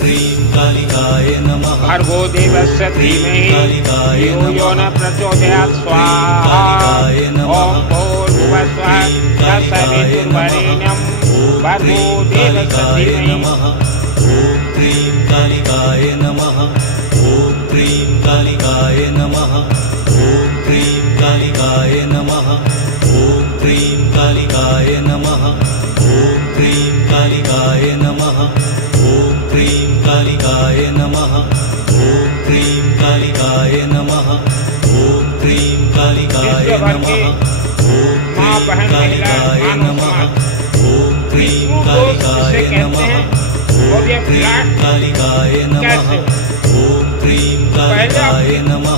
क्रीं कालिकाय नमः भर्गो देवस्य धीमहि धियो यो न प्रचोदयात् स्वाहा ॐ भूर्भुवस्वः तत्सवितुर्वरेण्यं भर्गो देवस्य धीमहि क्रीं कालिकाय नमः क्रीं कालिकाय नमः क्रीं कालिकाय नमः क्रीं कालिकाय नमः क्रीं कालिकाय नमः क्रीं कालिकाय नमः क्रीं कालिकाय नमः क्रीं कालिकाय नमः माँ बहन महिला मानव समाज क्रीं कालिकाय नमः और ये फ्लैट कालिकाय नमः कैसे क्रीं कालिकाय नमः